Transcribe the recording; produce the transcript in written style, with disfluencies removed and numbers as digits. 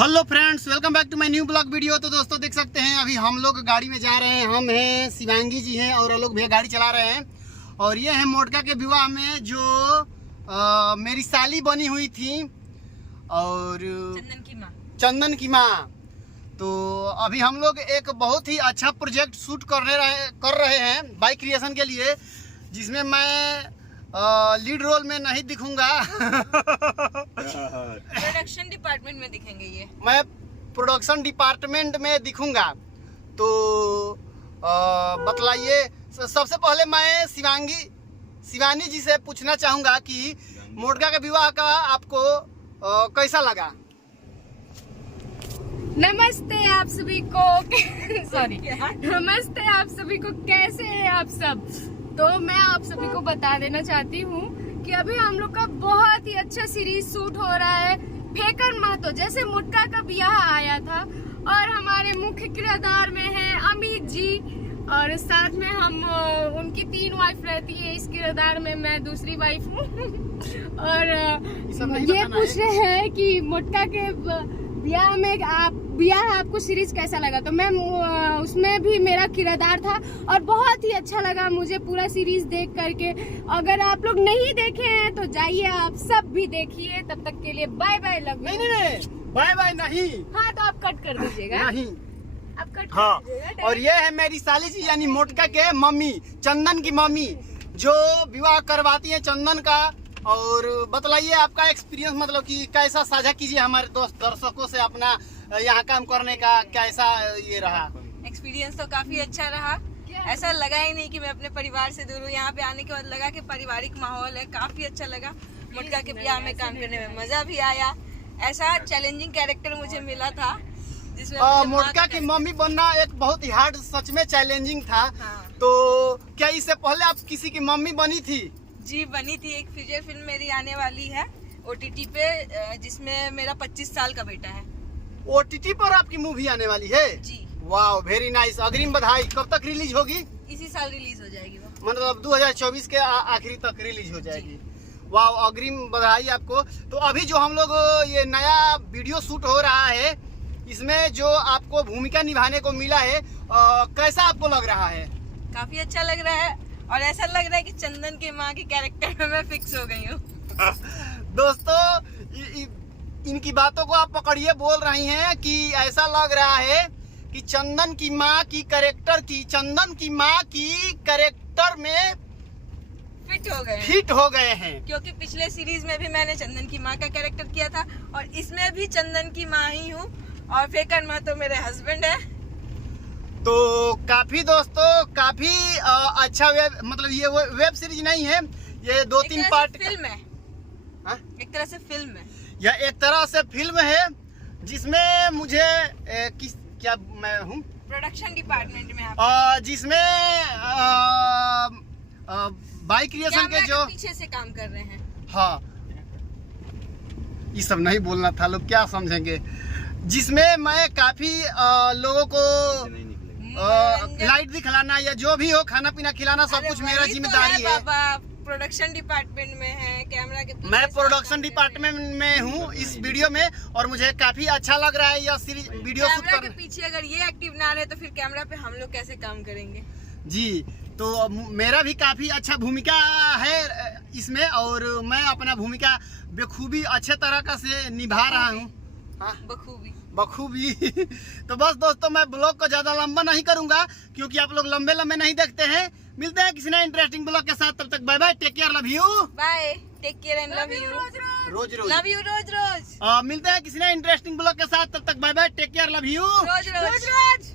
Hello friends, welcome back to my new blog video. तो दोस्तों देख सकते हैं अभी हम लोग गाड़ी में जा रहे हैं। हम हैं शिवांगी जी हैं और लोग भैया गाड़ी चला रहे हैं। और ये है मोटका के विवाह में जो मेरी साली बनी हुई थी और चंदन की माँ। तो अभी हम लोग एक बहुत ही अच्छा प्रोजेक्ट शूट कर रहे हैं बाइक क्रिएशन के लिए, जिसमें मैं लीड रोल में नहीं दिखूंगा। प्रोडक्शन डिपार्टमेंट में दिखेंगे ये। मैं प्रोडक्शन डिपार्टमेंट में दिखूंगा। तो बतलाइए, सबसे पहले मैं शिवानी जी से पूछना चाहूंगा कि मोटका के विवाह का आपको कैसा लगा। नमस्ते आप सभी को सॉरी नमस्ते आप सभी को, कैसे हैं आप सब। तो मैं आप सभी को बता देना चाहती हूँ कि अभी हम लोग का बहुत ही अच्छा सीरीज शूट हो रहा है फेकन महतो। जैसे मोटका का ब्याह आया था और हमारे मुख्य किरदार में है अमित जी और साथ में हम उनकी 3 वाइफ रहती है। इस किरदार में मैं दूसरी वाइफ हूँ। और ये पूछ रहे हैं कि मोटका के ब्याह में आपको सीरीज कैसा लगा। तो मैं उसमें भी मेरा किरदार था और बहुत ही अच्छा लगा मुझे पूरा सीरीज देख करके। अगर आप लोग नहीं देखे हैं तो जाइए आप सब भी देखिए। तब तक के लिए बाय बाय, लव यू। नहीं बाय बाय नहीं। हाँ तो आप कट कर दीजिएगा। नहीं आप कट हाँ। कर दीजिएगा। और ये है मेरी साली जी यानी मोटका के मम्मी, चंदन की मम्मी, जो विवाह करवाती है चंदन का। और बतलाइए आपका एक्सपीरियंस, मतलब कि कैसा साझा कीजिए हमारे दोस्त दर्शकों से अपना यहाँ काम करने का कैसा ये रहा। एक्सपीरियंस तो काफी अच्छा रहा। ऐसा लगा ही नहीं कि मैं अपने परिवार से दूर हूँ। यहाँ पे आने के बाद लगा कि पारिवारिक माहौल है, काफी अच्छा लगा। मोटका के ब्याह में काम करने में मजा भी आया। ऐसा चैलेंजिंग कैरेक्टर मुझे मिला था जिसमें मोटका की मम्मी बनना एक बहुत ही हार्ड, सच में चैलेंजिंग था। हाँ। तो क्या इससे पहले आप किसी की मम्मी बनी थी? जी बनी थी। एक फीचर फिल्म मेरी आने वाली है OTT पे, जिसमें मेरा 25 साल का बेटा है। OTT पर आपकी मूवी आने वाली है जी। वाह, वेरी नाइस, अग्रिम बधाई। कब तक रिलीज होगी? इसी साल रिलीज हो जाएगी वो। मतलब 2024 के आखिरी तक रिलीज हो जाएगी। वाह, अग्रिम बधाई आपको। तो अभी जो हम लोग ये नया वीडियो शूट हो रहा है, इसमें जो आपको भूमिका निभाने को मिला है, कैसा आपको लग रहा है? काफी अच्छा लग रहा है और ऐसा लग रहा है कि चंदन की माँ के कैरेक्टर में मैं फिक्स हो गई हूँ। दोस्तों इनकी बातों को आप पकड़िए, बोल रही हैं कि ऐसा लग रहा है कि चंदन की माँ की कैरेक्टर में फिट हो गए हैं। क्योंकि पिछले सीरीज में भी मैंने चंदन की माँ का कैरेक्टर किया था और इसमें भी चंदन की माँ ही हूँ और फेकन महतो मेरे हस्बैंड है। तो काफी दोस्तों, काफी अच्छा मतलब ये वेब सीरीज नहीं है, ये 2-3 पार्ट फिल्म है। हा? एक तरह से फिल्म है। यह एक तरह से फिल्म है जिसमें मुझे क्या मैं हूँ प्रोडक्शन डिपार्टमेंट में जिसमें बाइक क्रिएशन के जो पीछे से काम कर रहे हैं। हाँ, ये सब नहीं बोलना था, लोग क्या समझेंगे। जिसमें मैं काफी लोगों को लाइट दिखलाना या जो भी हो, खाना पीना खिलाना, सब कुछ मेरा जिम्मेदारी है। बाबा प्रोडक्शन डिपार्टमेंट में है, कैमरा के मैं प्रोडक्शन डिपार्टमेंट में हूँ इस वीडियो में और मुझे काफी अच्छा लग रहा है यह सीरीज वीडियो शूट कैमरा कर। के पीछे अगर ये एक्टिव ना रहे तो फिर कैमरा पे हम लोग कैसे काम करेंगे। जी, तो मेरा भी काफी अच्छा भूमिका है इसमें और मैं अपना भूमिका बखूबी अच्छे तरह से निभा रहा हूँ। बखूबी। तो बस दोस्तों, मैं ब्लॉग को ज्यादा लंबा नहीं करूंगा क्योंकि आप लोग लंबे नहीं देखते हैं। मिलते हैं किसी नए इंटरेस्टिंग ब्लॉग के साथ, तब तक bye bye, take care, love you. Bye, take care and love you. Rose love you Rose. मिलते हैं किसी नए इंटरेस्टिंग ब्लॉग के साथ, तब तक bye bye, take care, love you. Rose.